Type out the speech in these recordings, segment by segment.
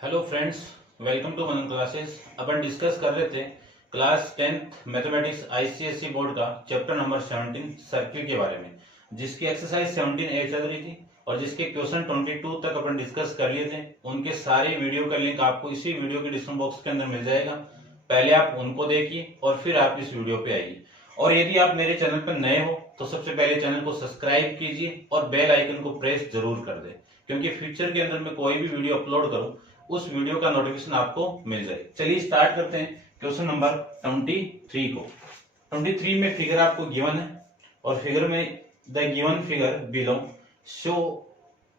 Hello friends, welcome to Manan classes. अपन discuss कर रहे थे class 10th mathematics ICSE board का चैप्टर नंबर 17 सर्किल के बारे में, जिसकी एक्सरसाइज 17A चल रही थी और जिसके क्वेश्चन 22 तक अपन डिस्कस कर लिए थे। उनके सारे वीडियो का लिंक आपको इसी वीडियो के डिस्क्रिप्शन बॉक्स के अंदर मिल जाएगा। पहले आप उनको देखिए और फिर आप इस वीडियो पे आइए। और यदि आप मेरे चैनल पर नए हो तो सबसे पहले चैनल को सब्सक्राइब कीजिए और बेल आइकन को प्रेस जरूर कर दें, क्योंकि फ्यूचर के अंदर मैं कोई भी वीडियो अपलोड करूं उस वीडियो का नोटिफिकेशन आपको मिल जाए। चलिए स्टार्ट करते हैं क्वेश्चन नंबर 23 को। 23 में फिगर आपको गिवन है और फिगर में the given figure below show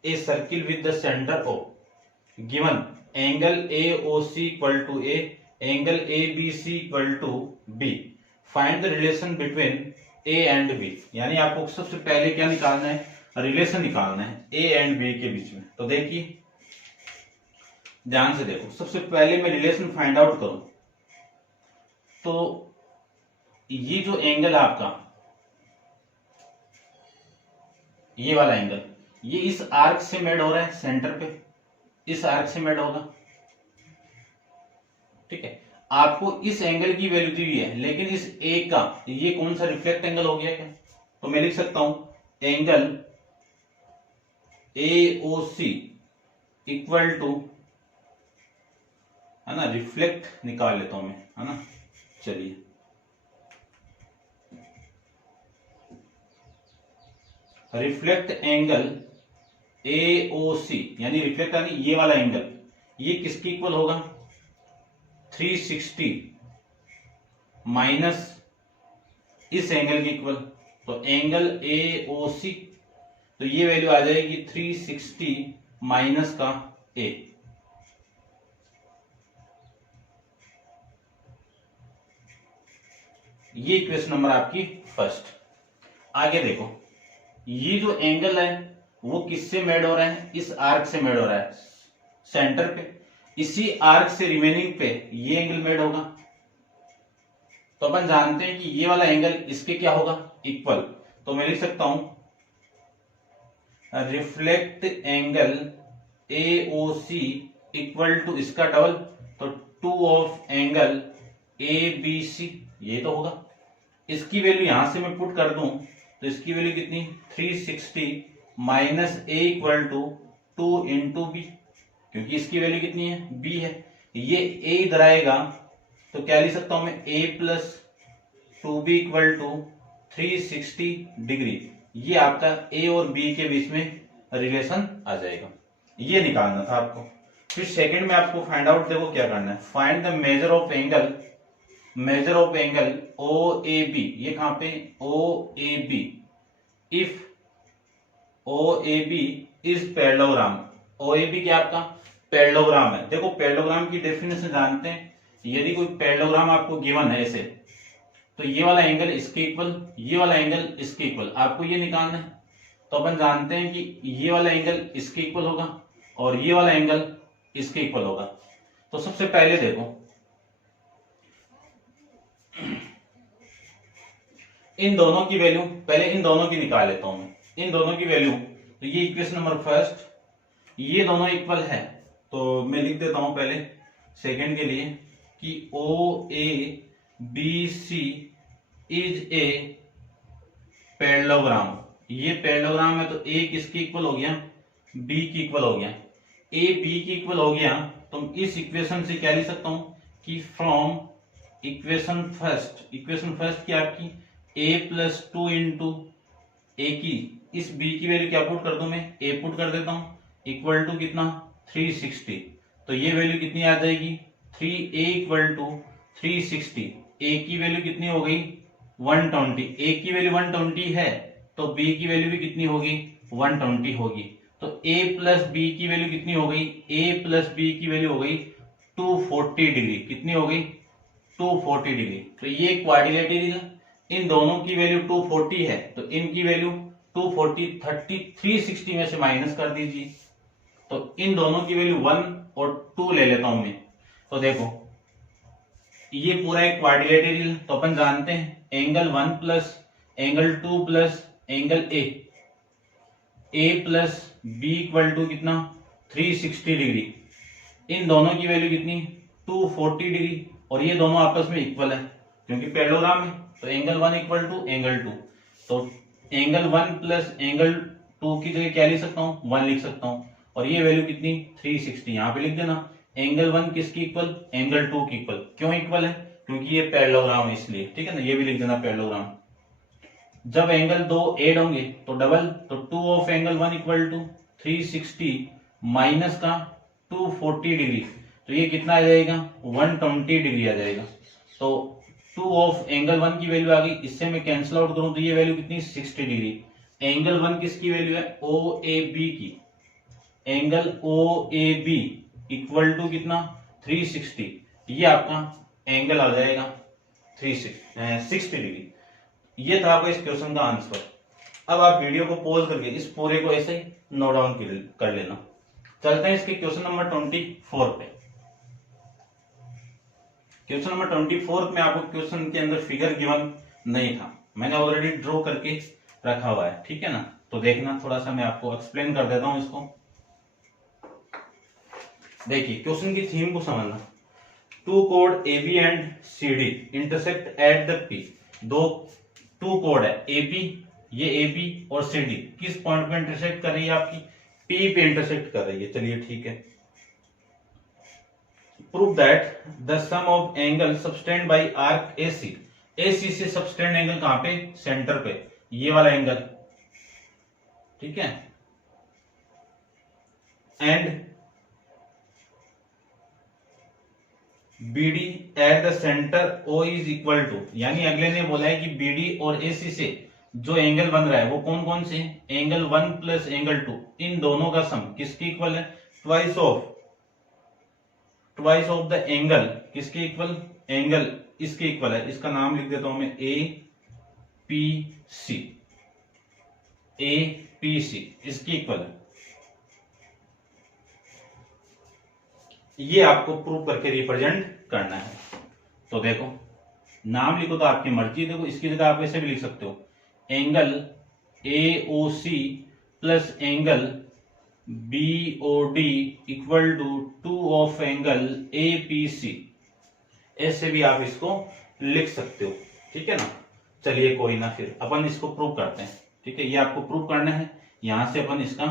a circle with the centre of given angle AOC equal to A, angle ABC equal to B. Find the relation between A and B. यानी आपको सबसे पहले क्या निकालना है? रिलेशन निकालना है ए एंड बी के बीच में। तो देखिए ध्यान से देखो, सबसे पहले मैं रिलेशन फाइंड आउट करूं तो ये जो एंगल है आपका, ये वाला एंगल, ये इस आर्क से मेड हो रहा है सेंटर पे, इस आर्क से मेड होगा। ठीक है, आपको इस एंगल की वैल्यू दी हुई है, लेकिन इस ए का ये कौन सा रिफ्लेक्ट एंगल हो गया क्या? तो मैं लिख सकता हूं एंगल AOC इक्वल टू, है ना, रिफ्लेक्ट निकाल लेता हूं मैं, है ना। चलिए रिफ्लेक्ट एंगल AOC यानी रिफ्लेक्ट यानी ये वाला एंगल, ये किसके इक्वल होगा? 360 माइनस इस एंगल के इक्वल। तो एंगल AOC, तो ये वैल्यू आ जाएगी 360 माइनस का A। ये इक्वेशन नंबर आपकी फर्स्ट। आगे देखो, ये जो एंगल है वो किससे मेड हो रहा है? इस आर्क से मेड हो रहा है सेंटर पे। इसी आर्क से रिमेनिंग पे ये एंगल मेड होगा। तो अपन जानते हैं कि ये वाला एंगल इसके क्या होगा? इक्वल। तो मैं लिख सकता हूं reflect angle AOC equal to इसका डबल, तो 2 ऑफ एंगल ABC, ये तो होगा। इसकी वैल्यू यहां से मैं पुट कर दूं तो इसकी वैल्यू कितनी? 360 minus A equal to 2 into B, क्योंकि इसकी वैल्यू कितनी है? B है। ये A इधर आएगा तो क्या लिख सकता हूं मैं? A plus 2B equal to 360 degree. ये आपका A और B के बीच में रिलेशन आ जाएगा। ये निकालना था आपको। फिर सेकंड में आपको फाइंड आउट, देखो क्या करना है, find the measure of angle OAB। ये कहां पे? OAB if OAB is parallelogram. OAB क्या आपका? पैरेललोग्राम है। देखो पैरेललोग्राम की डेफिनेशन जानते हैं। यदि कोई पैरेललोग्राम आपको गिवन है ऐसे, तो ये वाला एंगल इसके इक्वल, ये वाला एंगल इसके इक्वल, आपको ये निकालना है। तो अपन जानते हैं कि ये वाला एंगल इसके इक्वल होगा और ये वाला एंगल इसके इक्वल होगा। तो सबसे पहले देखो इन दोनों की वैल्यू, पहले इन दोनों की निकाल लेता हूं मैं, इन दोनों की वैल्यू। तो ये इक्वेशन नंबर फर्स्ट, ये दोनों इक्वल है, तो मैं लिख देता हूं पहले सेकंड के लिए कि OABC इज ए पैरेललोग्राम। ये पैरेललोग्राम है तो A किसके इक्वल हो गया? B की इक्वल हो गया। A B की इक्वल हो गया तो इस इक्वेशन से क्या लिख सकता हूं कि फ्रॉम इक्वेशन फर्स्ट की आपकी A प्लस 2 इंटू A की, इस B की वैल्यू क्या पुट कर दूं मैं? A पुट कर देता हूं इक्वल टू कितना? 360। तो ये वैल्यू कितनी आ जाएगी? 3A equal to 360। A की वैल्यू कितनी हो गई? 120। A की वैल्यू 120 है तो B की वैल्यू भी कितनी होगी? 120 होगी। तो A प्लस B की वैल्यू कितनी हो गई? A प्लस B की वैल्यू हो गई 240 डिग्री। कितनी हो गई? 240 डिग्री। तो ये क्वाड्रिलेटरल, इन दोनों की वैल्यू 240 है तो इनकी वैल्यू 240 360 में से माइनस कर दीजिए। तो इन दोनों की वैल्यू 1 और 2 ले लेता हूं मैं। तो देखो ये पूरा एक क्वाड्रिलेटरल, तो अपन जानते हैं angle 1 plus angle 2 plus angle A plus B equal to कितना? 360 डिग्री। इन दोनों की वैल्यू कितनी, 240 डिग्री, और ये दोनों आपस में इक्वल है क्योंकि पैरेललोग्राम है। तो एंगल 1 इक्वल टू एंगल 2, तो एंगल 1 प्लस एंगल 2 की जगह क्या लिख सकता हूँ, 1 लिख सकता हूँ, और ये वैल्यू कितनी 360, यहाँ पे लिख देना। एंगल 1 किसकी इक्वल, एंगल 2 की इक्वल। क्यों इक्वल है, क्योंकि ये पैरेललोग्राम है इसलिए, ठीक है ना, ये भी लिख देना पैरेललोग्राम। जब एंगल 2 ऐड होंगे तो डबल, तो 2 of angle 1 equal to 360 minus का 240 डिग्री, तो ये कितना आ जाएगा, 120 डिग्री आ जाएगा। तो 2 ऑफ एंगल 1 की वैल्यू आ गई, इससे मैं कैंसिल आउट करूं तो ये वैल्यू कितनी, 60 डिग्री। एंगल 1 किसकी वैल्यू है, ओ ए बी की। Angle O A B equal to कितना, 360, ये आपका एंगल आ जाएगा 60 डिग्री। ये था आपका इस क्वेश्चन का आंसर। अब आप वीडियो को पॉज करके इस पूरे को ऐसे ही नोट डाउन कर लेना। चलते हैं इसके क्वेश्चन नंबर 24 पे। क्वेश्चन नंबर 24 में आपको क्वेश्चन के अंदर फिगर गिवन नहीं था, मैंने ऑलरेडी ड्रॉ करके रखा हुआ है, ठीक है ना। तो देखना, थोड़ा सा मैं आपको एक्सप्लेन कर देता हूं इसको। देखिए क्वेश्चन की थीम को समझना। टू कोड A B and C D intersect at the P. Two कोड है ए बी, ये ए बी और सी डी किस पॉइंट पे इंटरसेक्ट कर रही है, आपकी पी पे इंटरसेक्ट कर रही है। चलिए ठीक है। Prove that the sum of angle subtended by arc AC. AC से सबटेंड एंगल कहां पे, सेंटर पे, ये वाला एंगल, ठीक है। And BD at the centre O is equal to, यानी अगले ने बोला है कि BD और AC से जो एंगल बन रहा है वो कौन कौन से, एंगल 1 प्लस एंगल 2, इन दोनों का सम किसके इक्वल है, ट्वाइस ऑफ द एंगल किसके इक्वल, एंगल इसके इक्वल है। इसका नाम लिख देता हूं मैं APC, इसके इक्वल है। ये आपको प्रूव करके रिप्रेजेंट करना है। तो देखो, नाम लिखो तो आपकी मर्जी, देखो इसकी जगह आप ऐसे भी लिख सकते हो, angle AOC plus angle BOD equal to 2 of angle APC, ऐसे भी आप इसको लिख सकते हो, ठीक है ना। चलिए कोई ना, फिर अपन इसको प्रूव करते हैं, ठीक है। ये आपको प्रूव करना है, यहां से अपन इसका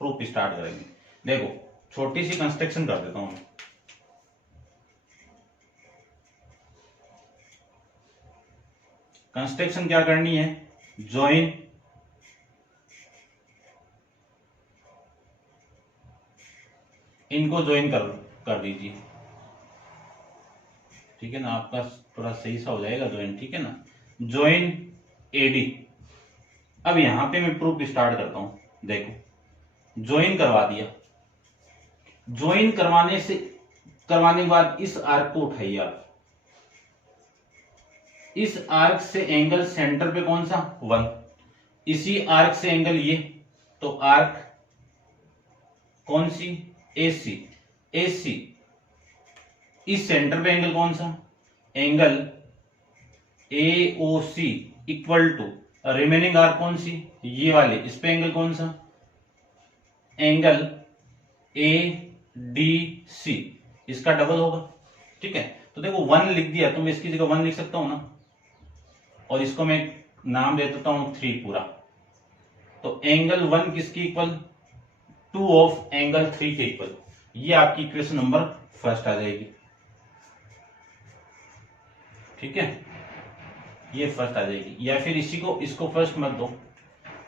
प्रूफ स्टार्ट करेंगे। देखो छोटी सी कंस्ट्रक्शन कर देता हूं। कंस्ट्रक्शन क्या करनी है, ज्वाइन इनको ज्वाइन कर दीजिए, ठीक है ना। आपका थोड़ा सही सा हो जाएगा ज्वाइन, ठीक है ना। Join AD। अब यहां पे मैं प्रूफ स्टार्ट करता हूं। देखो ज्वाइन करवा दिया, ज्वाइन करवाने के बाद इस आर्क को उठाइए आप। इस आर्क से एंगल सेंटर पे कौन सा, 1, इसी आर्क से एंगल ये, तो आर्क कौन सी, AC, इस सेंटर पे एंगल कौन सा, angle AOC equal to remaining arc कौन सी, ये वाले, इस पे एंगल कौन सा, एंगल ADC, इसका डबल होगा, ठीक है। तो देखो 1 लिख दिया तो मैं इसकी जगह 1 लिख सकता हूं ना, और इसको मैं नाम दे देता हूं 3 पूरा। तो एंगल 1 किसकी इक्वल, 2 ऑफ एंगल 3 के इक्वल। ये आपकी इक्वेशन नंबर फर्स्ट आ जाएगी, ठीक है, ये फर्स्ट आ जाएगी। या फिर इसको फर्स्ट मत दो,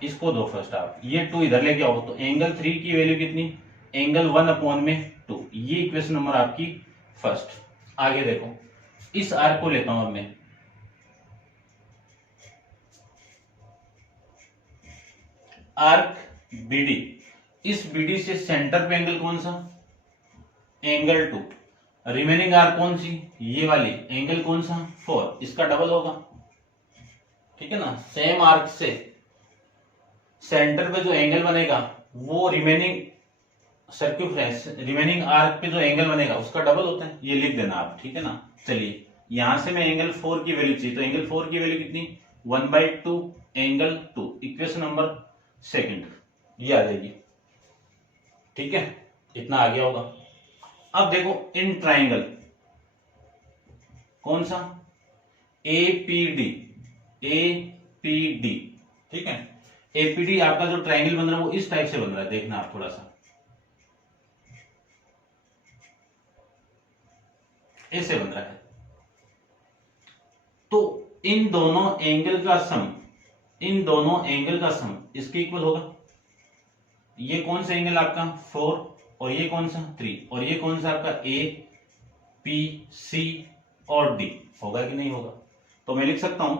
इसको दो फर्स्ट आप, ये 2 इधर लेके आओ, तो एंगल 3 की वैल्यू कितनी, एंगल 1 अपॉन में 2, ये इक्वेशन नंबर आपकी फर्स्ट। आगे देखो, इस आर्क को लेता हूं अब मैं, आर्क BD, इस BD से सेंटर पे एंगल कौन सा, एंगल 2, रिमेनिंग आर्क कौन सी, ये वाली, एंगल कौन सा, 4, इसका डबल होगा, ठीक है ना। सेम आर्क से सेंटर पे जो एंगल बनेगा वो रिमेनिंग सर्क्यूफ्रेंस, रिमेनिंग आर्क पे जो एंगल बनेगा उसका डबल होता है, ये लिख देना आप, ठीक है ना। चलिए यहां से मैं एंगल 4 की वैल्यू चाहिए, तो एंगल 4 की वैल्यू कितनी, 1/2 एंगल 2, इक्वेशन नंबर सेकंड, ये आ जाएगी, ठीक है। इतना आ गया होगा। अब देखो इन ट्राइंगल कौन सा, एपीडी, एपीडी, ठीक है। एपीडी आपका जो ट्राइंगल बन रहा है वो इस टाइप से बन रहा है, देखना आप थोड़ा सा ऐसे बन रहा है। तो इन दोनों एंगल का सम, इन दोनों एंगल का सम इसके इक्वल होगा। ये कौन सा एंगल आपका 4 और ये कौन सा 3 और ये कौन सा आपका ए पी सी और डी, होगा कि नहीं होगा। तो मैं लिख सकता हूं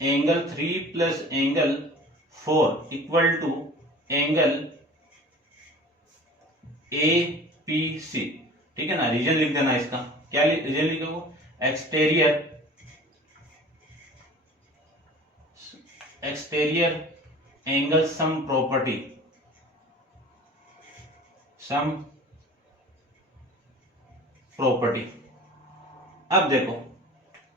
angle 3 plus angle 4 equal to angle A P C, ठीक है ना। रीजन लिख देना इसका, क्या रीजन लिखोगे, exterior, exterior angle sum property, sum property. अब देखो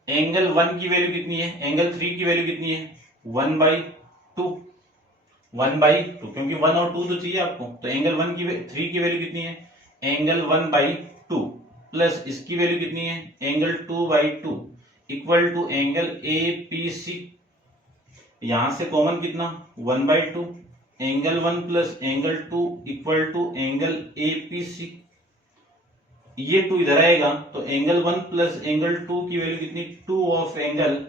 एंगल 1 की वैल्यू कितनी है, एंगल 3 की वैल्यू कितनी है 1/2, 1/2, क्योंकि 1 और 2 तो चाहिए आपको। तो एंगल 1 की 3 की वैल्यू कितनी है, एंगल 1/2 प्लस इसकी वैल्यू कितनी है, angle 2/2 equal to angle A P C. यहां से कॉमन कितना 1/2, angle 1 plus angle 2 equal to angle A P C. ये 2 इधर आएगा तो एंगल 1 प्लस एंगल 2 की वैल्यू कितनी 2 of angle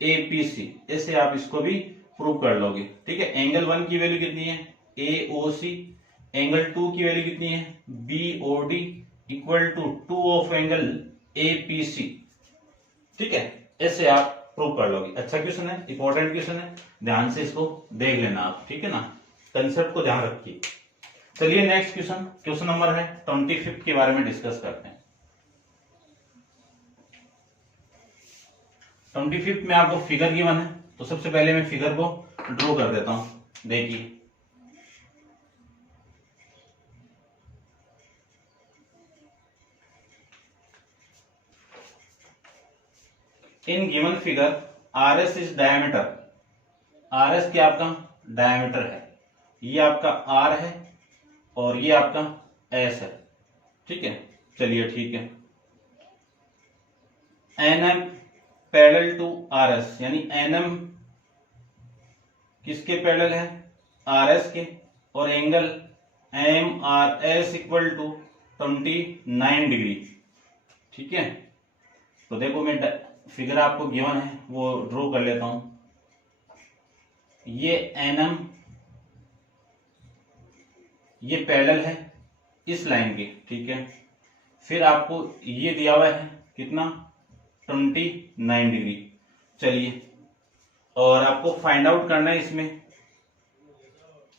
A P C. ऐसे आप इसको भी प्रूव कर लोगे, ठीक है। एंगल 1 की वैल्यू कितनी है ए ओ सी, एंगल 2 की वैल्यू कितनी है B O D equal to 2 of angle A P C, ठीक है। ऐसे आप प्रूव कर लोगे। अच्छा क्वेश्चन है, इंपॉर्टेंट क्वेश्चन है, ध्यान से इसको देख लेना आप, ठीक है ना, कंसेप्ट को ध्यान रखिए। चलिए नेक्स्ट क्वेश्चन, क्वेश्चन नंबर है 25 के बारे में डिस्कस करते हैं। 25 में आपको फिगर गिवन है, तो सबसे पहले मैं फिगर को ड्रॉ कर देता हूं। देखिए in given figure R S is diameter, R S क्या आपका डायमीटर है, ये आपका आर है और ये आपका एस है, ठीक है। चलिए ठीक है, N M parallel to R S, यानी एन एम किसके पैरेलल है आर एस के, और angle M R S equal to 29 degree, ठीक है। तो देखो मैं फिगर आपको गिवन है वो ड्रॉ कर लेता हूं। ये एन एम ये पैरेलल है इस लाइन के, ठीक है। फिर आपको ये दिया हुआ है कितना 29 डिग्री। चलिए और आपको फाइंड आउट करना है, इसमें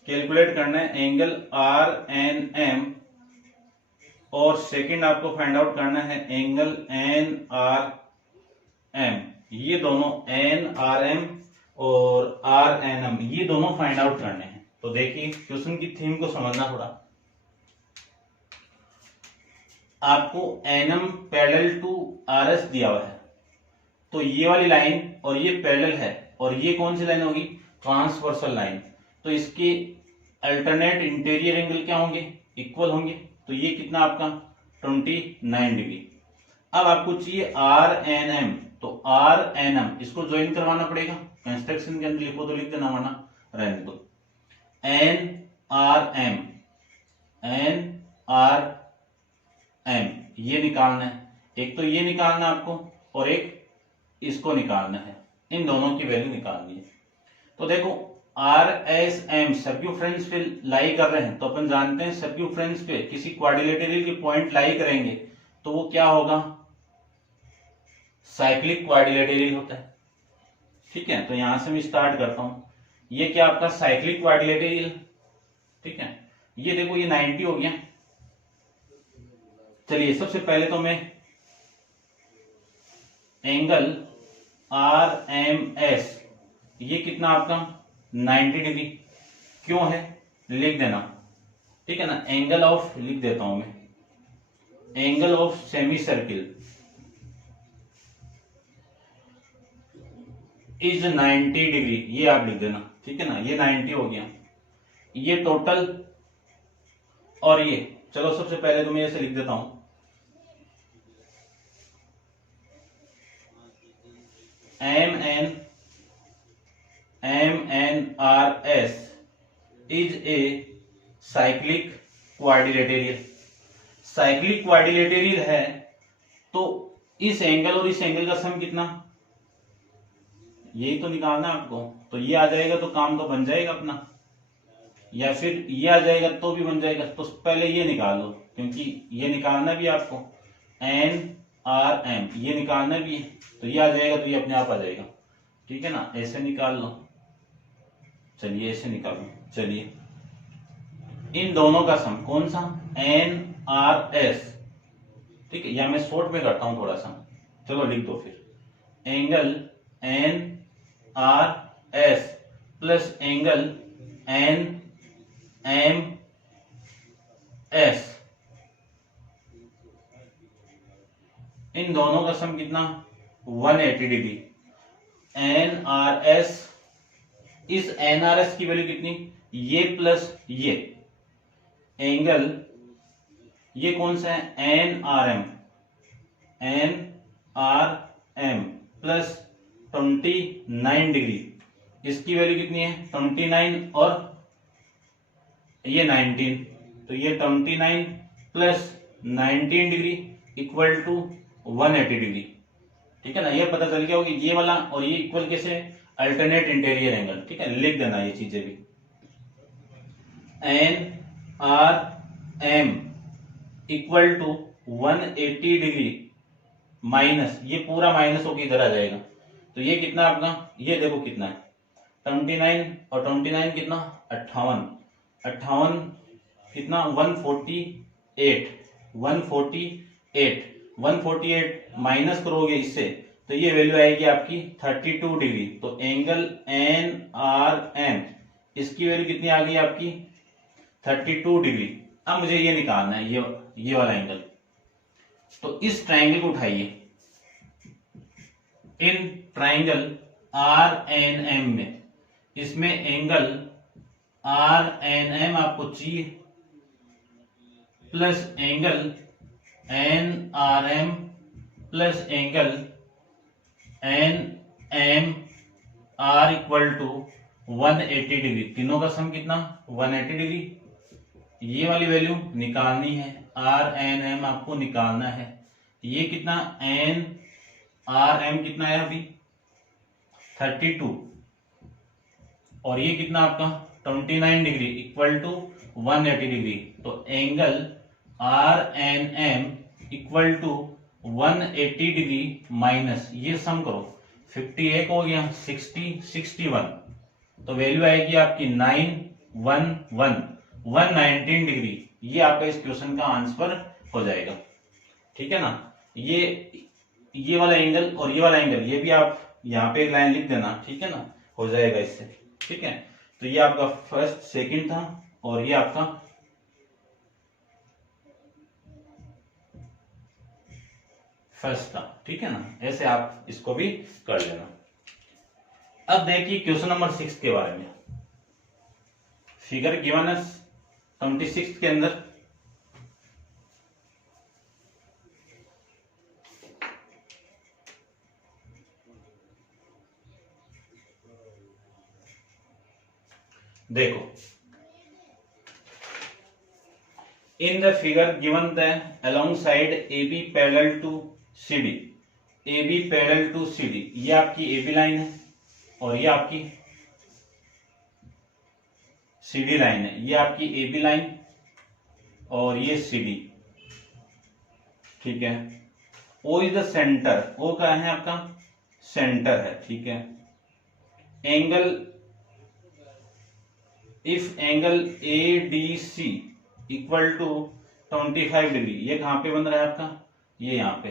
कैलकुलेट करना है एंगल आर एन एम, और सेकंड आपको फाइंड आउट करना है एंगल एन आर एम। ये दोनों एन आर एम और आर एन एम ये दोनों फाइंड आउट करने हैं। तो देखिए क्वेश्चन की थीम को समझना थोड़ा। आपको N M parallel to R S दिया हुआ है, तो ये वाली लाइन और ये पैरेलल है, और ये कौन सी लाइन होगी ट्रांसवर्सल लाइन। तो इसके अल्टरनेट इंटीरियर एंगल क्या होंगे इक्वल होंगे। तो ये कितना आपका 29 डिग्री। अब आपको चाहिए आर एन एम, तो आर एन एम इसको ज्वाइन करवाना पड़ेगा, कंस्ट्रक्शन के अंदर लिखो तो लिख देना वरना रहने दो। N R M, N R M ये निकालना है, एक तो ये निकालना आपको और एक इसको निकालना है, इन दोनों की वैल्यू निकालनी है। तो देखो आर एस एम सर्क्यूफ्रेंस पे लाई कर रहे हैं, तो अपन जानते हैं सर्क्यूफ्रेंस पे किसी क्वाड्रिलेटरल के पॉइंट लाई करेंगे तो वो क्या होगा साइक्लिक क्वाड्रिलेटरल होता है, ठीक है। तो यहां से मैं स्टार्ट करता हूं, ये क्या आपका साइक्लिक क्वाड्रिलेटरल, ठीक है। ये देखो ये 90 हो गया। चलिए सबसे पहले तो मैं एंगल आर एम एस ये कितना आपका 90 डिग्री क्यों है लिख देना, ठीक है ना। एंगल ऑफ लिख देता हूं मैं, angle of semi circle is 90 degree, ये आप लिख देना, ठीक है ना। ये 90 हो गया, ये टोटल, और ये चलो सबसे पहले तो मैं ऐसे लिख देता हूं MNRS is a cyclic quadrilateral. Cyclic quadrilateral है तो इस एंगल और इस एंगल का सम कितना, यही तो निकालना है आपको। तो ये आ जाएगा तो काम तो बन जाएगा अपना, या फिर ये आ जाएगा तो भी बन जाएगा। तो पहले ये निकाल लो, क्योंकि ये निकालना भी आपको, NRM ये निकालना भी है। तो ये आ जाएगा तो ये अपने आप आ जाएगा, ठीक है ना। ऐसे निकाल लो, चलिए ऐसे निकालो। चलिए इन दोनों का सम कौन सा, NRS, ठीक है। या मैं शॉर्ट में करता हूं थोड़ा सा, चलो लिख दो फिर। Angle NRS plus angle NMS, इन दोनों का सम कितना, 180 डिग्री। NRS, इस NRS की वैल्यू कितनी, ये प्लस ये एंगल, ये कौन सा है, NRM प्लस 29 डिग्री, इसकी वैल्यू कितनी है 29 और ये 19, तो ये 29 plus 19 degree equal to 180 degree, ठीक है ना। ये पता चल गया होगा ये वाला और ये इक्वल कैसे, अल्टरनेट इंटीरियर एंगल, ठीक है। लिख देना ये चीजें भी। NRM equal to 180 degree minus, ये पूरा माइनस होकर इधर आ जाएगा। तो ये कितना आपका, ये देखो कितना है 29 और 29 कितना 58, 58 कितना 148 माइनस करोगे इससे तो ये वैल्यू आएगी आपकी 32 डिग्री। तो एंगल NRM इसकी वैल्यू कितनी आ गई आपकी 32 डिग्री। अब मुझे ये निकालना है, ये वाला एंगल। तो इस ट्राइंगल को उठाइए, इन ट्राइंगल RNM में, इसमें एंगल RNM आपको चाहिए plus angle NRM plus angle NMR equal to 180 degree. तीनों का सम कितना 180 डिग्री। ये वाली वैल्यू निकालनी है, RNM आपको निकालना है। ये कितना NRM कितना है अभी 32 और ये कितना आपका 29 डिग्री इक्वल टू 180 डिग्री। तो angle RNM equal to 180 degree minus ये सम करो 51 हो गया 60 61, तो वैल्यू आएगी आपकी 119 डिग्री। ये आपका इस क्वेश्चन का आंसर हो जाएगा, ठीक है ना। ये वाला एंगल और ये वाला एंगल ये भी आप यहाँ पे एक लाइन लिख देना, ठीक है ना, हो जाएगा इससे, ठीक है। तो ये आपका फर्स्ट सेकंड था और ये आपका फर्स्ट था, ठीक है ना। ऐसे आप इसको भी कर लेना। अब देखिए क्वेश्चन नंबर 6 के बारे में। फिगर गिवन है 26 के अंदर देखो, in the figure given the along side AB parallel to CD, AB parallel to CD, ये आपकी AB लाइन है और ये आपकी CD लाइन है। ये आपकी AB लाइन और ये CD, ठीक है। O is the centre, O क्या है आपका सेंटर है, ठीक है। Angle, if angle ADC equal to 25 degree, ये कहां पे बन रहा है आपका, ये यहां पे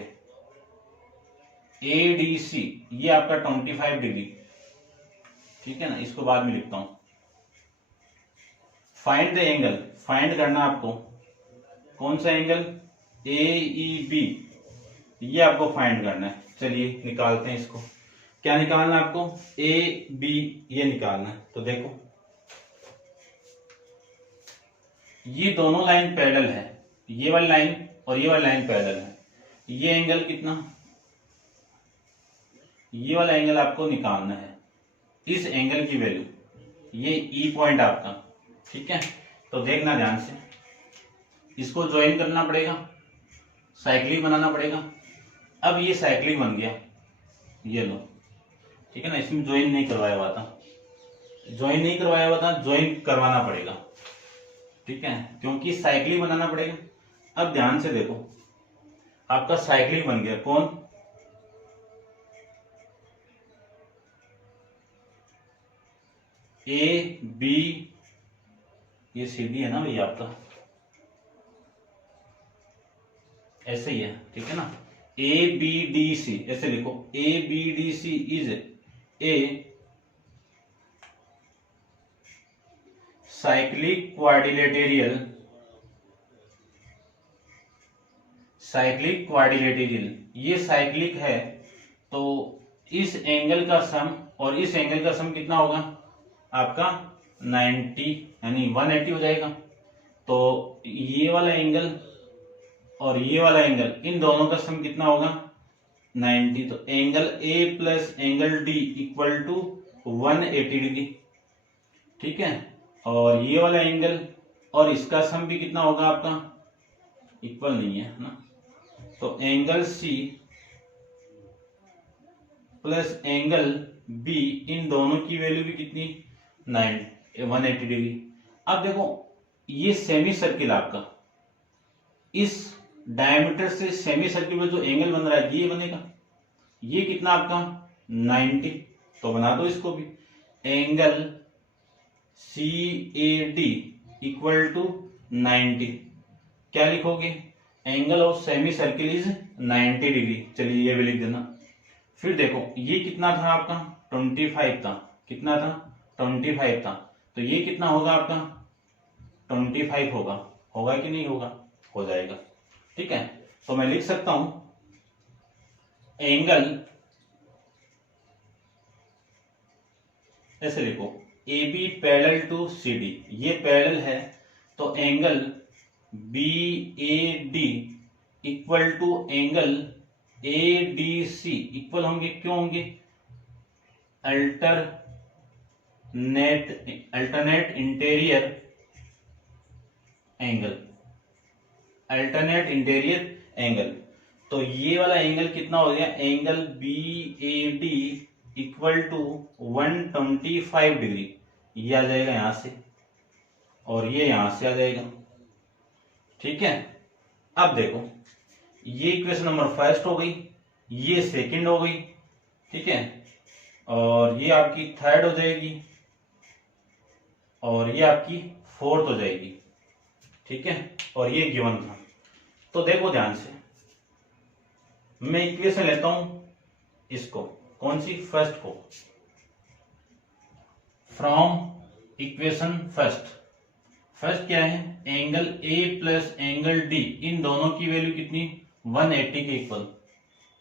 ADC, ये आपका 25 डिग्री, ठीक है ना। इसको बाद में लिखता हूं। फाइंड द एंगल, फाइंड करना आपको कौन सा एंगल AEB, ये आपको फाइंड करना है। चलिए निकालते हैं इसको। क्या निकालना है आपको AB, ये निकालना है। तो देखो ये दोनों लाइन पैरेलल है, ये वाली लाइन और ये वाली लाइन पैरेलल है। ये एंगल कितना ये वाला एंगल आपको निकालना है, इस एंगल की वैल्यू, ये ई पॉइंट आपका, ठीक है। तो देखना ध्यान से, इसको ज्वाइन करना पड़ेगा, साइक्लिक बनाना पड़ेगा। अब ये साइक्लिक बन गया, ये लो, ठीक है ना। इसमें ज्वाइन नहीं करवाया हुआ था, ज्वाइन नहीं करवाया हुआ था, ज्वाइन करवाना पड़ेगा, ठीक है, क्योंकि साइक्लिक बनाना पड़ेगा। अब ध्यान से देखो, आपका साइक्लिक बन गया, कौन, ए बी, ये सीधी है ना भैया आपका, ऐसे ही है, ठीक है ना। ए बी डी सी ऐसे लिखो, A B D C is a cyclic quadrilateral, cyclic quadrilateral, ये साइक्लिक है। तो इस एंगल का सम और इस एंगल का सम कितना होगा आपका 90 यानी 180 हो जाएगा। तो ये वाला एंगल और ये वाला एंगल, इन दोनों का सम कितना होगा 90। तो angle A plus angle D equal to 180 degree, ठीक है। और ये वाला एंगल और इसका सम भी कितना होगा आपका, इक्वल नहीं है ना। तो angle C plus angle B, इन दोनों की वैल्यू भी कितनी 180 डिग्री। अब देखो ये सेमी सर्किल आपका, इस डायमीटर से सेमी सर्किल में जो एंगल बन रहा है ये बनेगा, ये कितना आपका 90। तो बना दो इसको भी, angle C A D equal to 90। क्या लिखोगे, angle of semi circle is 90 degree. चलिए ये भी लिख देना। फिर देखो ये कितना था आपका 25 था, कितना था 25 था। तो ये कितना होगा आपका 25 होगा, होगा कि नहीं होगा, हो जाएगा, ठीक है। तो मैं लिख सकता हूं एंगल, ऐसे लिखो, A B parallel to C D, ये पैरेलल है। तो angle B A D equal to angle A D C equal होंगे, क्यों होंगे, alternate interior angle, alternate interior angle. तो ये वाला एंगल कितना हो गया, angle B A D equal to 125 degree, ये आ जाएगा यहां से और ये यहां से आ जाएगा, ठीक है। अब देखो ये इक्वेशन नंबर फर्स्ट हो गई, ये सेकंड हो गई, ठीक है, और ये आपकी थर्ड हो जाएगी और ये आपकी फोर्थ हो जाएगी, ठीक है। और ये गिवन था। तो देखो ध्यान से, मैं इक्वेशन लेता हूं इसको, कौन सी, फर्स्ट को, फ्रॉम इक्वेशन फर्स्ट। फर्स्ट क्या है, angle A plus angle D, इन दोनों की वैल्यू कितनी 180 के इक्वल।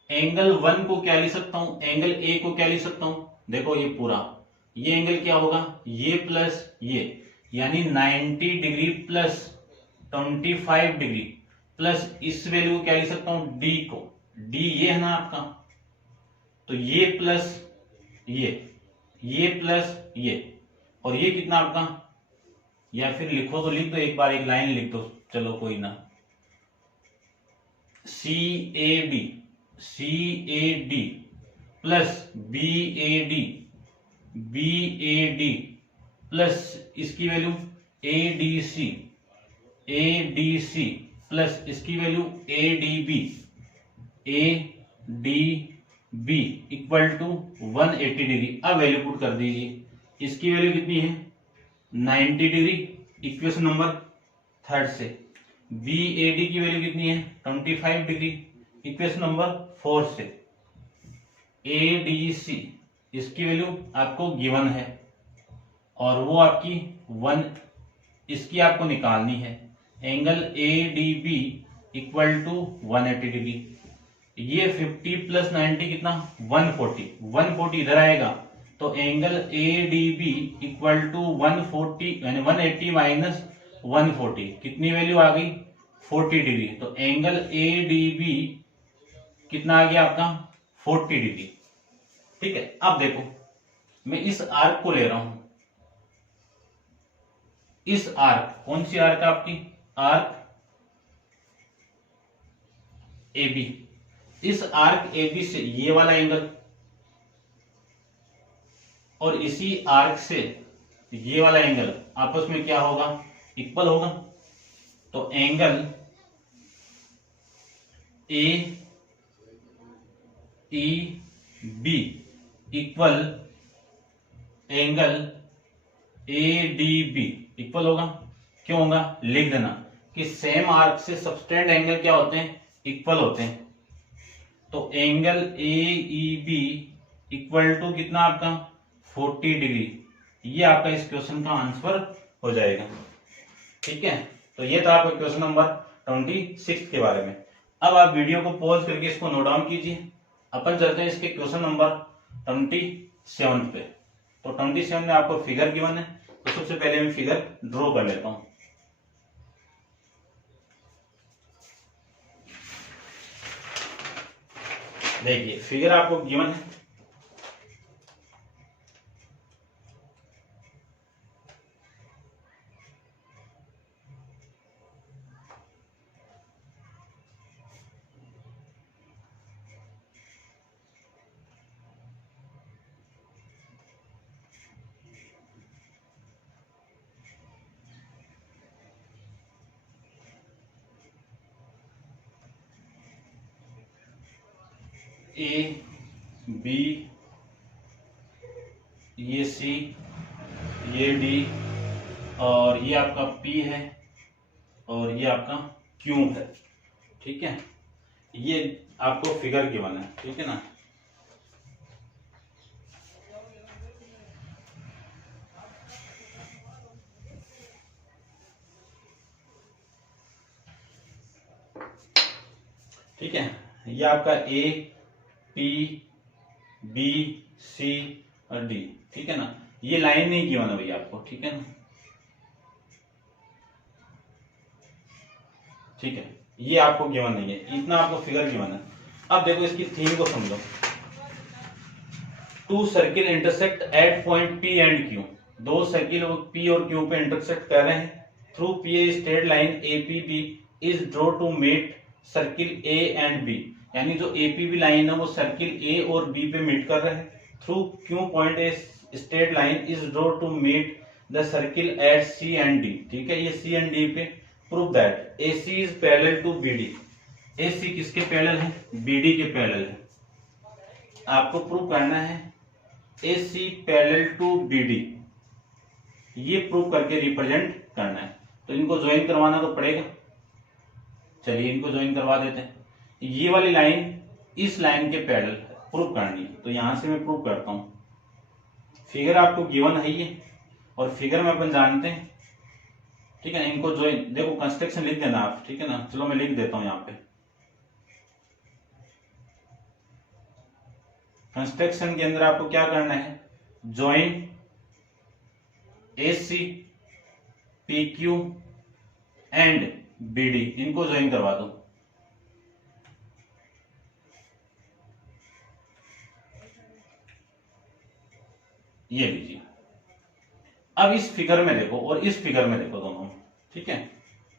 एंगल 1 को क्या लिख सकता हूं, एंगल ए को क्या लिख सकता हूं, देखो ये पूरा, ये एंगल क्या होगा, ये प्लस ये, यानी 90 डिग्री प्लस 25 डिग्री प्लस इस वैल्यू को क्या लिख सकता हूं, डी को, डी ये है ना आपका। तो ये प्लस ये प्लस ये, और ये कितना आपका, या फिर लिखो तो लिख दो, एक बार एक लाइन लिख दो, चलो कोई ना, C A D plus B A D plus इसकी value A D C plus इसकी value A D B equal to 180 degree. अब वैल्यू पुट कर दीजिए, इसकी वैल्यू कितनी है 90 डिग्री इक्वेशन नंबर थर्ड से, बी ए डी की वैल्यू कितनी है 25 डिग्री इक्वेशन नंबर फोर्थ से, ए डी सी इसकी वैल्यू आपको गिवन है और वो आपकी 1, इसकी आपको निकालनी है। Angle A D B equal to 180 degree. ये 50 प्लस 90 कितना 140 इधर आएगा। तो angle A D B equal to 140 यानी 180 माइनस 140, कितनी वैल्यू आ गई 40 डिग्री। तो एंगल ए डी बी कितना आ गया आपका 40 डिग्री। ठीक है, अब देखो मैं इस आर्क को ले रहा हूं, इस आर्क, कौन सी आर्क आपकी, आर्क ए बी, इस आर्क ए बी से ये वाला एंगल और इसी आर्क से ये वाला एंगल आपस में क्या होगा, इक्वल होगा। तो angle A E B equal angle A D B equal होगा। क्यों होगा, लिख देना कि सेम आर्क से सबटेंड एंगल क्या होते हैं, इक्वल होते हैं। तो angle A E B equal to कितना आपका 40 डिग्री, ये आपका इस क्वेश्चन का आंसर हो जाएगा। ठीक है, तो ये था आपका क्वेश्चन नंबर 26 के बारे में। अब आप वीडियो को पॉज करके इसको नोट डाउन कीजिए। अपन चलते हैं इसके क्वेश्चन नंबर 27 पे। तो 27 में आपको फिगर गिवन है, तो सबसे पहले मैं फिगर ड्रॉ कर लेता हूं। देखिए फिगर आपको गिवन है, ए बी, ये सी, ये डी, और ये आपका पी है, और ये आपका क्यू है। ठीक है, ये आपको फिगर गिवन है। ठीक है ना, ठीक है, ये आपका ए पी बी सी और डी। ठीक है ना, ये लाइन नहीं गिवन है भैया आपको। ठीक है ना, ठीक है, ये आपको गिवन नहीं है, इतना आपको फिगर गिवन है। अब देखो इसकी थीम को समझो। Two circle intersect at point P and Q, दो सर्किल पी और क्यू पे इंटरसेक्ट कर रहे हैं। Through P a straight line A P B is draw to met circle A and B, यानी जो ए पी बी लाइन है वो सर्किल ए और बी पे मीट कर रहे हैं। Through Q point a straight line is draw to met the circle at C and D. ठीक है, ये सी एंड डी पे prove that A C is parallel to B D. A C किसके parallel है, B D के parallel है। आपको prove करना है A C parallel to B D, ये प्रूव करके रिप्रेजेंट करना है। तो इनको ज्वाइन करवाना तो पड़ेगा, चलिए इनको ज्वाइन करवा देते हैं। ये वाली लाइन इस लाइन के पैरेलल प्रूव करनी है, तो यहां से मैं प्रूव करता हूं। फिगर आपको गिवन है ये, और फिगर में अपन जानते हैं। ठीक है ना, इनको ज्वाइन, देखो कंस्ट्रक्शन लिख देना आप। ठीक है ना, चलो मैं लिख देता हूं यहाँ पे। कंस्ट्रक्शन के अंदर आपको क्या करना है, join A C P Q and B D, इनको ज्वाइन करवा दो। ये लीजिए। अब इस फिगर में देखो और इस फिगर में देखो दोनों। ठीक है,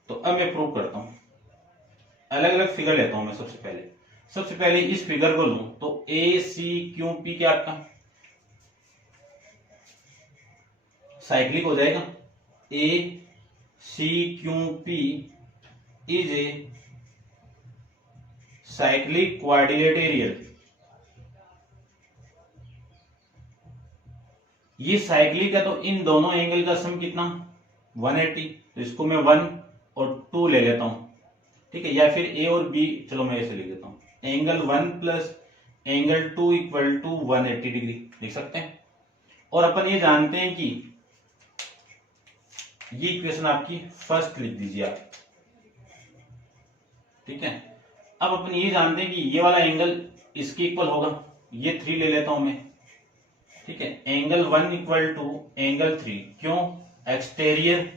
तो अब मैं प्रूव करता हूं। अलग अलग फिगर लेता हूं मैं। सबसे पहले इस फिगर को लूं तो ए सी क्यू पी क्या आपका साइक्लिक हो जाएगा। A C Q P is a cyclic quadrilateral. ये साइक्लिक है, तो इन दोनों एंगल का सम कितना 180। तो इसको मैं 1 और 2 ले लेता हूं। ठीक है, या फिर ए और बी, चलो मैं ऐसे लिख देता हूं, angle 1 plus angle 2 equal to 180 degree लिख सकते हैं। और अपन ये जानते हैं कि ये इक्वेशन आपकी फर्स्ट लिख दीजिए आप। ठीक है, अब अपन ये जानते हैं कि ये वाला एंगल इसके इक्वल होगा, ये 3 ले लेता हूं मैं। ठीक है, एंगल 1 इक्वल टू एंगल 3, क्यों, exterior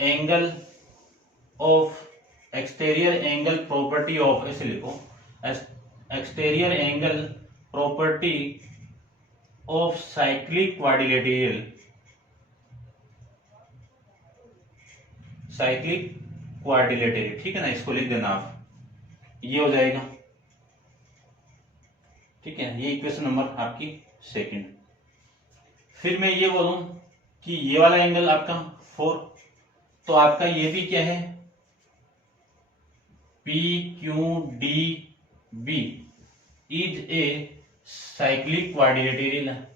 angle of exterior angle property of, ऐसे लिखो, exterior angle property of cyclic quadrilateral, cyclic quadrilateral, ठीक है ना, इसको लिख देना आप, ये हो जाएगा, ठीक है। ये इक्वेशन नंबर आपकी सेकंड। फिर मैं ये बोलूं कि ये वाला एंगल आपका 4, तो आपका ये भी क्या है, PQDB is a cyclic quadrilateral है,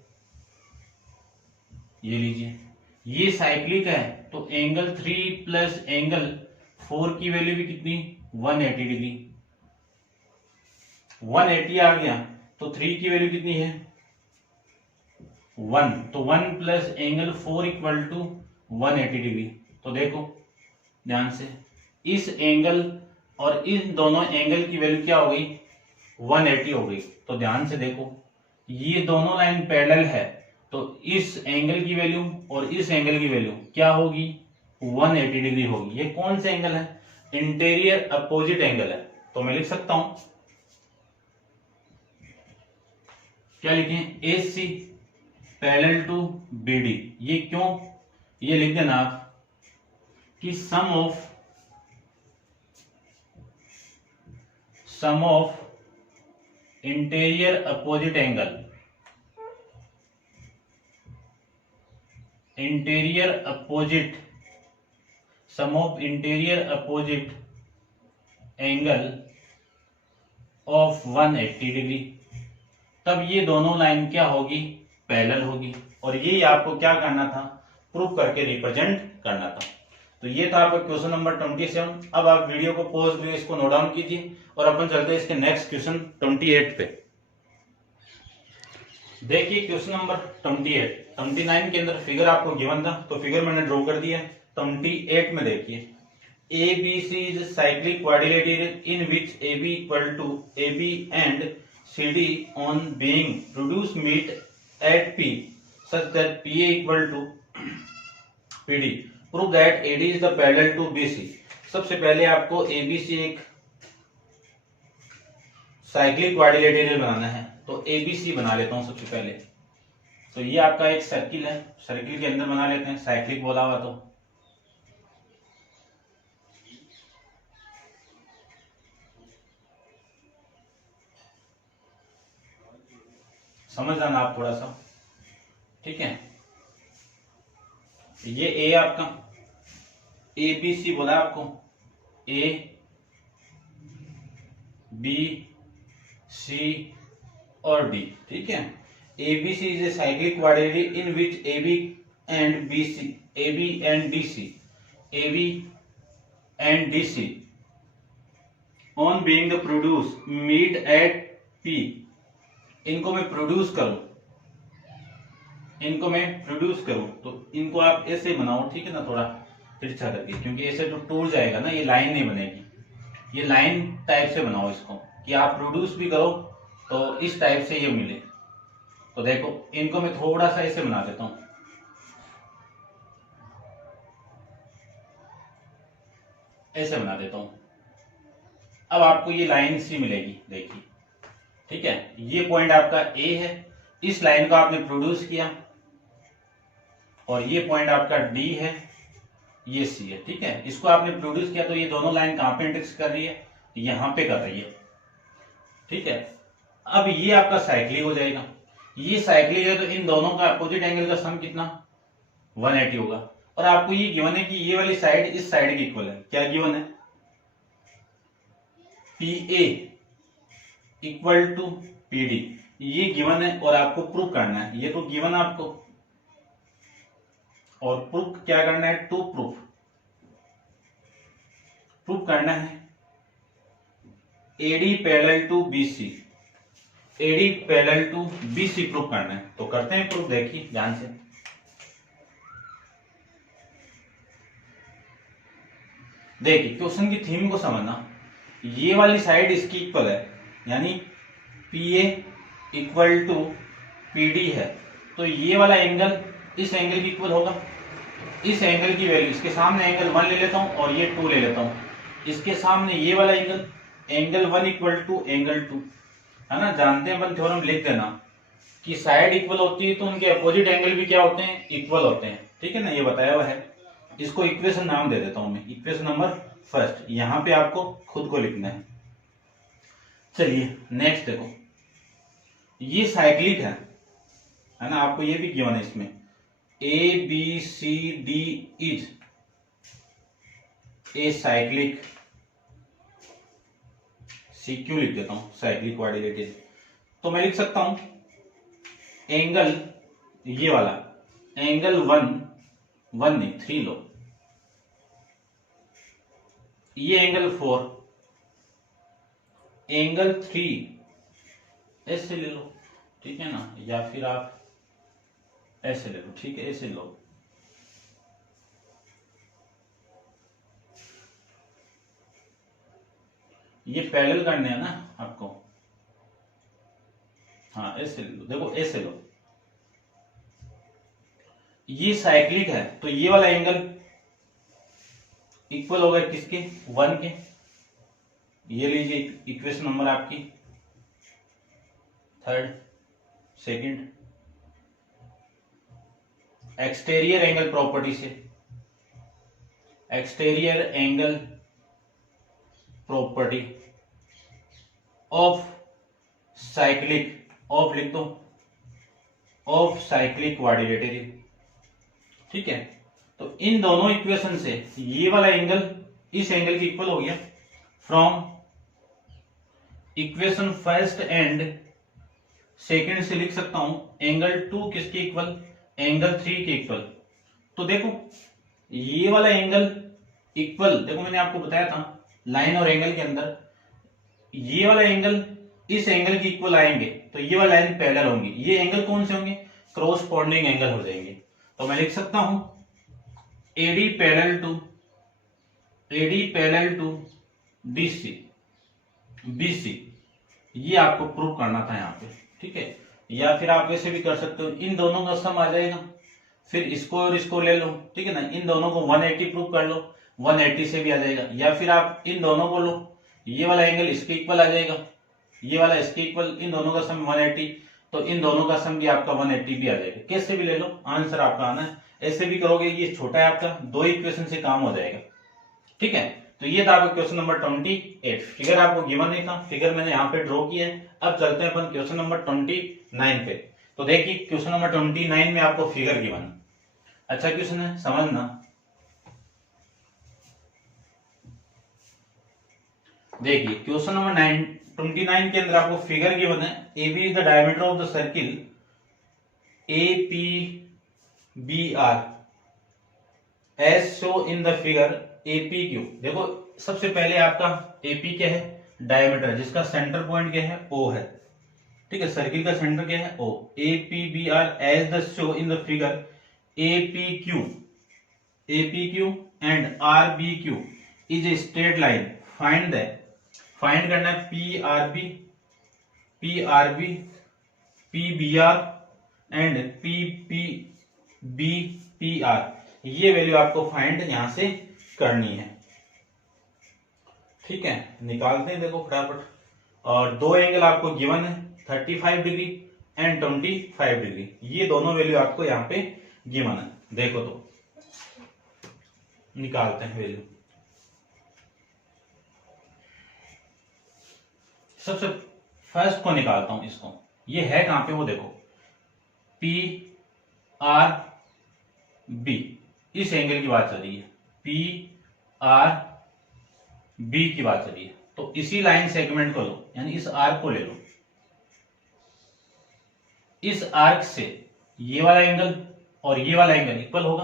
ये लीजिए, ये साइक्लिक है, तो एंगल 3 प्लस एंगल 4 की वैल्यू भी कितनी, 180 डिग्री, 180 आ गया, तो 3 की वैल्यू कितनी है, 1, तो 1 plus angle 4 equal to 180 degree. तो देखो ध्यान से, इस एंगल और इन दोनों एंगल की वैल्यू क्या हो गई, 180 हो गई। तो ध्यान से देखो, ये दोनों लाइन पैरेलल है, तो इस एंगल की वैल्यू और इस एंगल की वैल्यू क्या होगी, 180 डिग्री होगी। ये कौन सा एंगल है, इंटीरियर अपोजिट एंगल है। तो मैं लिख सकता हूं, क्या लिखें, AC पैरेलल टू BD। ये क्यों, ये लिख देना आप कि sum of interior opposite angle, sum of interior opposite angle of 180 degree, तब ये दोनों लाइन क्या होगी, पैरेलल होगी। और ये आपको क्या करना था, प्रूव करके रिप्रेजेंट करना था। तो ये था आपका क्वेश्चन नंबर 27। अब आप वीडियो को पॉज करके इसको नोट डाउन कीजिए और अपन चलते हैं इसके नेक्स्ट क्वेश्चन 28 पे। देखिए क्वेश्चन नंबर 28, 29 के अंदर फिगर आपको गिवन था, तो फिगर मैंने ड्रॉ कर दिया। 28 में देखिए, ABC is cyclic quadrilateral in which AB equal to AB and CD on being produced meet at P such that PA equal to PD. Prove that AD is the parallel to BC. सबसे पहले आपको ABC एक cyclic quadrilateral बनाना है, तो ABC बना लेता हूं सबसे पहले। तो ये आपका एक सर्किल है, सर्किल के अंदर बना लेते हैं, साइक्लिक बोला हुआ तो समझ जाना आप थोड़ा सा, ठीक है। ये ए आपका ABC बोला आपको, A B C और D, ठीक है। ABC is a cyclic quadrilateral in which AB and DC on being the produce meet at P। इनको मैं प्रोड्यूस करूं, तो इनको आप ऐसे बनाओ, ठीक है ना, थोड़ा तिरछा करके, क्योंकि ऐसे तो टूट जाएगा ना, ये लाइन नहीं बनेगी। ये लाइन टाइप से बनाओ इसको, कि आप प्रोड्यूस भी करो तो इस टाइप से ये मिले। तो देखो इनको मैं थोड़ा सा ऐसे बना देता हूं, ऐसे बना देता हूं। अब आपको ये लाइन सी मिलेगी, देखिए, ठीक है। ये पॉइंट आपका A है, इस लाइन को आपने प्रोड्यूस किया, और ये पॉइंट आपका D है, ये C है, ठीक है। इसको आपने प्रोड्यूस किया, तो ये दोनों लाइन कहां पे इंटरसेक्ट कर रही है, यहां पे कर रही है, ठीक है। अब ये आपका साइक्लिक हो जाएगा, ये साइक्लिक है, तो इन दोनों का अपोजिट एंगल का सम कितना, 180 होगा। और आपको ये गिवन है कि ये वाली साइड इस साइड की इक्वल है। क्या गिवन है, PA इक्वल टू PD, ये गिवन है और आपको प्रूव करना है। ये तो गिवन है आपको, और प्रूफ क्या करना है, टू प्रूफ करना है AD parallel to BC, AD parallel to BC proof करना है। तो करते हैं प्रूफ, देखिए ध्यान से। देखिए क्वेश्चन की थीम को समझना, ये वाली साइड इसकी इक्वल है, यानी PA इक्वल टू PD है, तो ये वाला एंगल इस एंगल की इक्वल होगा। इस एंगल की वैल्यू, इसके सामने एंगल 1 ले लेता हूं और ये 2 ले लेता हूं, इसके सामने ये वाला एंगल 1 इक्वल टू एंगल 2, है ना, जानते हैं अपन, थ्योरम लिख देना कि साइड इक्वल होती है तो उनके अपोजिट एंगल भी क्या होते हैं, इक्वल होते हैं। ठीक है ना, ये बताया हुआ है। इसको इक्वेशन नाम दे देता हूं मैं, इक्वेशन नंबर फर्स्ट, यहां पे आपको खुद को लिखना है। चलिए नेक्स्ट देखो, ये साइक्लिक है ना, आपको ये भी गिवन है इसमें, A B C D is a cyclic, C क्यों लिख देता हूं, साइक्लिक क्वाड्रिलेटरल। तो मैं लिख सकता हूं एंगल, ये वाला एंगल 1 नहीं 3 लो, ये एंगल 4, एंगल 3 ऐसे ले लो, ठीक है ना, या फिर आप ऐसे ले लो, ठीक है, ऐसे लो। ये पैरेलल करने हैं ना आपको, हाँ ऐसे ले लो, देखो ऐसे लो, ये साइक्लिक है तो ये वाला एंगल इक्वल होगा किसके, 1 के। ये लीजिए इक्वेशन नंबर आपकी third, second, exterior angle property से, exterior angle property of cyclic, of लिख दो, ऑफ साइक्लिक क्वाड्रिलेटरल। ठीक है, तो इन दोनों इक्वेशन से ये वाला एंगल इस एंगल की इक्वल हो गया। From equation first and second से लिख सकता हूं एंगल 2 किसके इक्वल, एंगल 3 के इक्वल। तो देखो ये वाला एंगल इक्वल, देखो मैंने आपको बताया था लाइन और एंगल के अंदर, ये वाला एंगल इस एंगल की इक्वल आएंगे तो ये वाला लाइन पैरेलल होंगी। ये एंगल कौन से होंगे, क्रॉसपोंडिंग एंगल हो जाएंगे। तो मैं लिख सकता हूं AD parallel to BC, BC, ये आपको प्रूव करना था यहाँ पे। ठीक है, या फिर आप वैसे भी कर सकते हो, इन दोनों का सम आ जाएगा, फिर इसको और इसको ले लो, ठीक है ना, इन दोनों को 180 प्रूव कर लो, 180 से भी आ जाएगा। या फिर आप इन दोनों को लो, ये वाला एंगल इसके इक्वल आ जाएगा, ये वाला इसके इक्वल, इन दोनों का सम 180, तो इन दोनों का सम भी आपका 180 भी आ जाएगा। कैसे भी ले लो, आंसर आपका आना है। ऐसे भी करोगे, ये छोटा है आपका, 2 इक्वेशन से काम हो जाएगा। ठीक है, तो ये था आपका क्वेश्चन नंबर 28। फिगर आपको गिवन नहीं था, फिगर मैंने यहाँ पे ड्रॉ किया है। अब चलते हैं अपन क्वेश्चन नंबर 29 पे। तो देखिए क्वेश्चन नंबर 29 में आपको फिगर गिवन, अच्छा क्वेश्चन है, समझना। देखिए क्वेश्चन नंबर 29 के अंदर आपको फिगर गिवन है, A B is the diameter of the circle A P B R as show in the figure AP Q. देखो सबसे पहले आपका एपी क्या है, डायमीटर, जिसका सेंटर पॉइंट क्या है, ओ है। ठीक है, सर्किल का सेंटर क्या है, O. A P B R as the show in the figure AP Q and R B Q is a straight line. Find करना है P R B, P B R and P R, ये वैल्यू आपको find यहां से करनी है। ठीक है, निकालते हैं, देखो फटाफट। और 2 एंगल आपको गिवन है, 35 डिग्री एंड 25 डिग्री, ये दोनों वैल्यू आपको यहाँ पे गिवन है। देखो तो निकालते हैं वैल्यू। सबसे फर्स्ट को निकालता हूं, इसको, ये है कहां पे, वो देखो पी आर बी, इस एंगल की बात चल रही है, पी आर बी की बात चल रही है। तो इसी लाइन सेगमेंट को लो, यानी इस आर्क को ले लो, इस आर्क से ये वाला एंगल और ये वाला एंगल इक्वल होगा।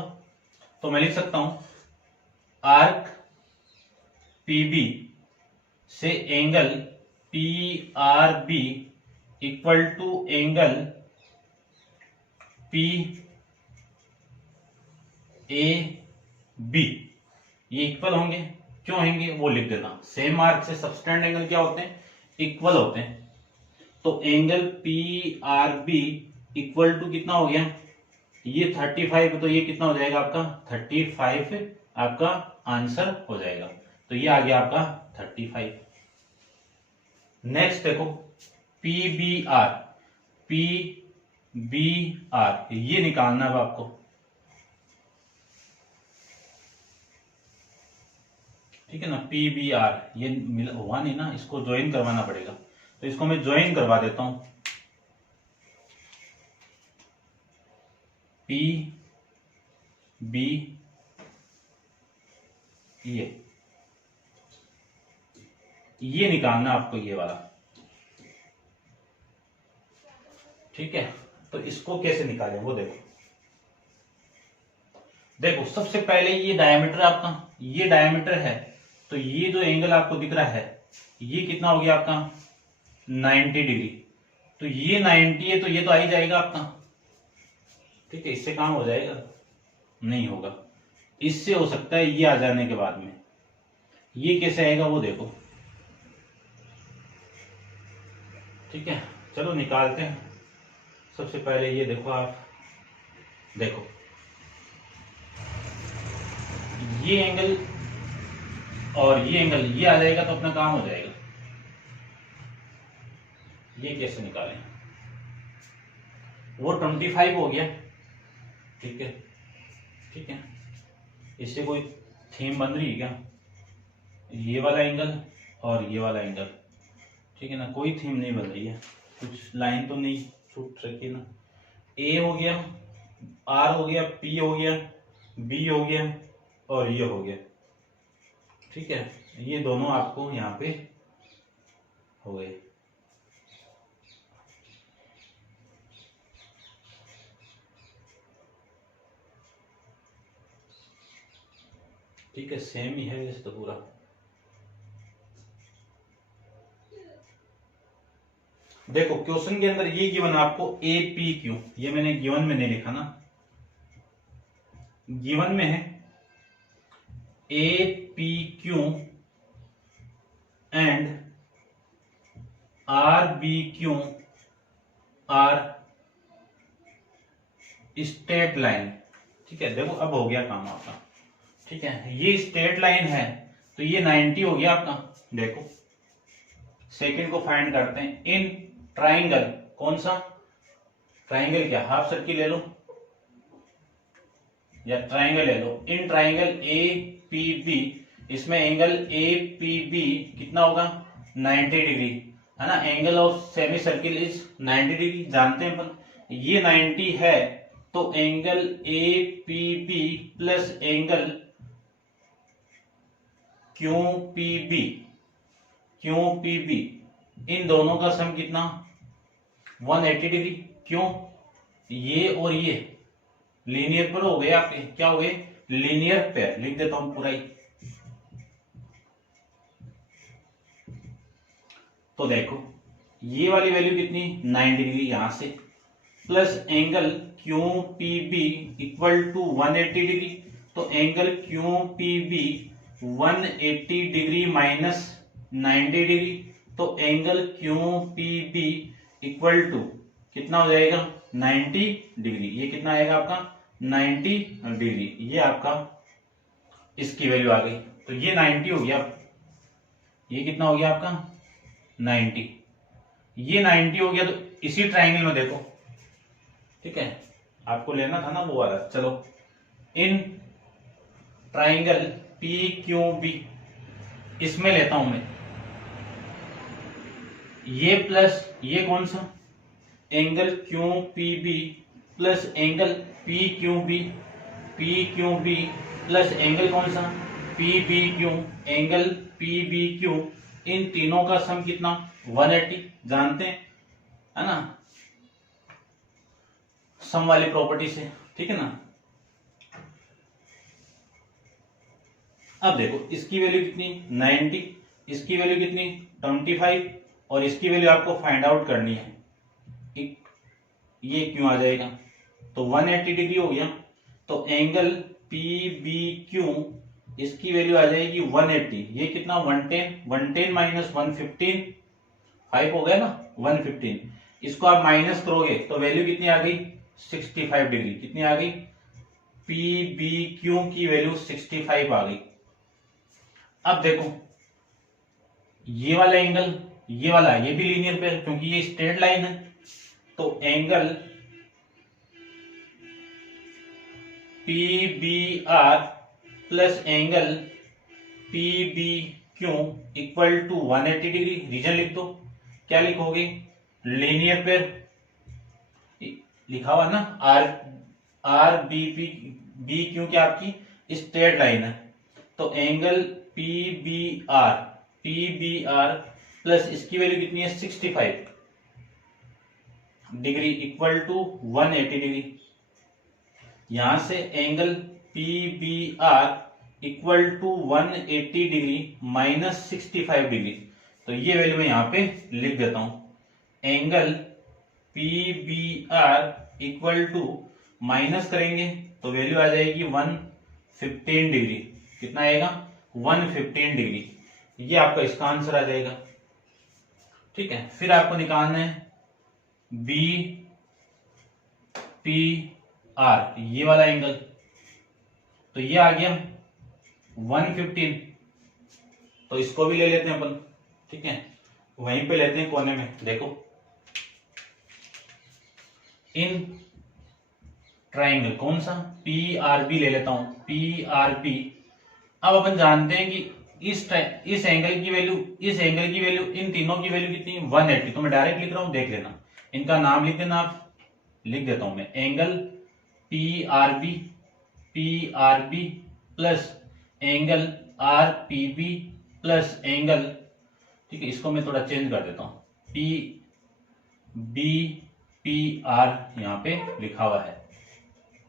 तो मैं लिख सकता हूं आर्क पीबी से angle P R B equal to angle P A B, ये इक्वल होंगे। क्यों होंगे वो लिख देना, सेम आर्क से सबटेंड एंगल क्या होते हैं, इक्वल होते हैं। तो angle P R B equal to कितना हो गया, ये 35, तो ये कितना हो जाएगा आपका 35, आपका आंसर हो जाएगा। तो ये आ गया आपका 35। नेक्स्ट देखो PBR, PBR ये निकालना है आपको। ठीक है ना, PBR ये हुआ नहीं ना, इसको ज्वाइन करवाना पड़ेगा, तो इसको मैं ज्वाइन करवा देता हूं। PB ये निकालना आपको, ये वाला। ठीक है, तो इसको कैसे निकालें वो देखो। देखो सबसे पहले ये डायमीटर आपका, ये डायमीटर है, तो ये जो एंगल आपको दिख रहा है ये कितना हो गया आपका 90 डिग्री। तो ये 90 है, तो ये तो आ ही जाएगा आपका। ठीक है, इससे काम हो जाएगा? नहीं होगा, इससे हो सकता है ये आ जाने के बाद में। ये कैसे आएगा वो देखो। ठीक है, चलो निकालते हैं। सबसे पहले ये देखो, आप देखो ये एंगल और ये एंगल ये आ जाएगा, तो अपना काम हो जाएगा। ये कैसे निकालें? वो 25 हो गया। ठीक है, ठीक है, इससे कोई थीम बन रही है क्या? ये वाला एंगल और ये वाला एंगल, ठीक है ना, कोई थीम नहीं बन रही है, कुछ लाइन तो नहीं छूट रखी ना। ए हो गया, आर हो गया, पी हो गया, बी हो गया और ये हो गया। ठीक है, ये दोनों आपको यहाँ पे हो गए। ठीक है, सेम ही है वैसे तो पूरा। देखो क्वेश्चन के अंदर ये गिवन आपको ए पी क्यू, ये मैंने गिवन में नहीं लिखा ना, गिवन में है A P Q and R B Q are straight line. ठीक है, देखो अब हो गया काम आपका। ठीक है, ये स्ट्रेट लाइन है, तो ये 90 हो गया आपका। देखो सेकंड को फाइंड करते हैं। इन ट्राइंगल, कौन सा ट्राइंगल? क्या हाफ सर्किल ले लो या ट्राइंगल ले लो। In triangle A P B, इसमें एंगल ए पी बी कितना होगा 90 डिग्री, है ना। Angle of semi circle is 90 degree, जानते हैं अपन। ये 90 है, तो angle A P B plus angle Q P B, Q P B, इन दोनों का सम कितना 180 डिग्री। क्यों? ये और ये लीनियर पर हो गए आपके, क्या हो गए लीनियर पेयर। लिख देता हूं पूरा ही। तो देखो ये वाली वैल्यू कितनी 90 डिग्री यहां से, plus angle Q P B equal to 180 degree. तो angle Q P B 180 degree minus 90 degree, तो angle Q P B equal to कितना हो जाएगा 90 डिग्री। ये कितना आएगा आपका 90 डिग्री। ये आपका इसकी वैल्यू आ गई, तो ये 90 हो गया। ये कितना हो गया आपका 90, ये 90 हो गया। तो इसी ट्राइंगल में देखो, ठीक है, आपको लेना था ना वो वाला। चलो in triangle P Q B, इसमें लेता हूं मैं ये प्लस ये कौन सा angle Q P B plus angle P Q B, P Q B plus angle कौन सा P B Q, angle P B Q. इन तीनों का सम कितना 180, जानते हैं, है ना, सम वाली प्रॉपर्टी से। ठीक है ना। अब देखो इसकी वैल्यू कितनी 90, इसकी वैल्यू कितनी 25 और इसकी वैल्यू आपको फाइंड आउट करनी है। ये क्यों आ जाएगा, तो 180 डिग्री हो गया। तो एंगल पी बी क्यू इसकी वैल्यू आ जाएगी 180। ये कितना 110 माइनस 115, 5 हो गया ना 115। इसको आप माइनस करोगे तो वैल्यू कितनी आ गई 65 डिग्री। कितनी आ गई पी बी क्यू की वैल्यू 65 आ गई। अब देखो ये वाला एंगल ये वाला ये भी लीनियर पे क्योंकि ये स्ट्रेट लाइन है, तो angle PBR plus angle PBQ equal to 180 degree. Reason लिख दो, क्या लिखोगे, लीनियर पेयर लिखा हुआ ना, आर बी बी क्यू क्या आपकी स्ट्रेट लाइन है, तो एंगल PBR प्लस इसकी वैल्यू कितनी है 65 डिग्री इक्वल टू 180 डिग्री। यहां से angle PBR equal to 180 degree minus 65 degree, तो ये वैल्यू मैं यहां पे लिख देता हूं। Angle PBR equal to minus करेंगे तो वैल्यू आ जाएगी 115 डिग्री। कितना आएगा 115 डिग्री। ये आपका इसका आंसर आ जाएगा। ठीक है, फिर आपको निकालना है BPR, ये वाला एंगल, तो ये आ गया 115, तो इसको भी ले लेते हैं अपन। ठीक है, वहीं पे लेते हैं कोने में, देखो इन ट्राइंगल कौन सा PRB ले लेता हूं, PRB। अब अपन जानते हैं कि इस एंगल की वैल्यू, इस एंगल की वैल्यू, इन तीनों की वैल्यू कितनी है 180, तो मैं डायरेक्ट लिख रहा हूं, देख लेना, इनका नाम लिख देना आप, लिख देता हूं मैं angle PRB plus angle RPB plus angle, ठीक है, इसको मैं थोड़ा चेंज कर देता हूं, BPR यहां पे लिखा हुआ है।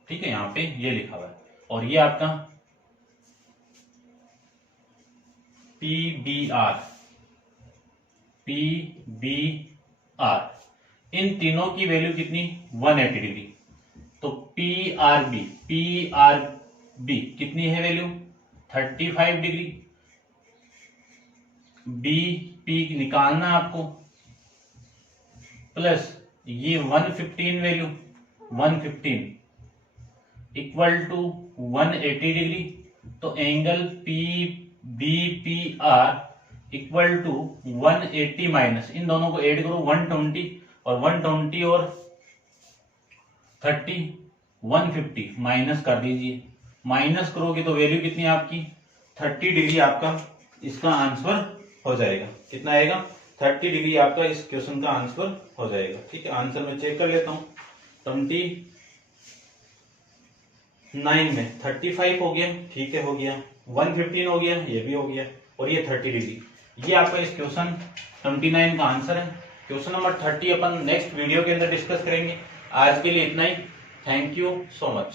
ठीक है, यहां पे ये लिखा हुआ है, और ये आपका PBR। इन तीनों की वैल्यू कितनी 180 डिग्री, तो PRB कितनी है वैल्यू 35 डिग्री। BP निकालना आपको, प्लस ये 115 वैल्यू 115 इक्वल टू 180 डिग्री, तो angle BPR equal to 180 minus, इन दोनों को ऐड करो 120 और 120 और 30 150 माइनस कर दीजिए, माइनस करोगे तो वैल्यू कितनी है आपकी 30 डिग्री, आपका इसका आंसर हो जाएगा। कितना आएगा 30 डिग्री आपका इस क्वेश्चन का आंसर हो जाएगा। ठीक है, आंसर मैं चेक कर लेता हूँ, 29 में 35 हो गया, ठीक है हो गया, 115 हो गया, ये भी हो गया, और ये 30 डिग्री। ये आपका इस क्वेश्चन 29 का आंसर है। क्वेश्चन नंबर 30 अपन नेक्स्ट वीडियो के अंदर डिस्कस करेंगे। आज के लिए इतना ही, थैंक यू सो मच।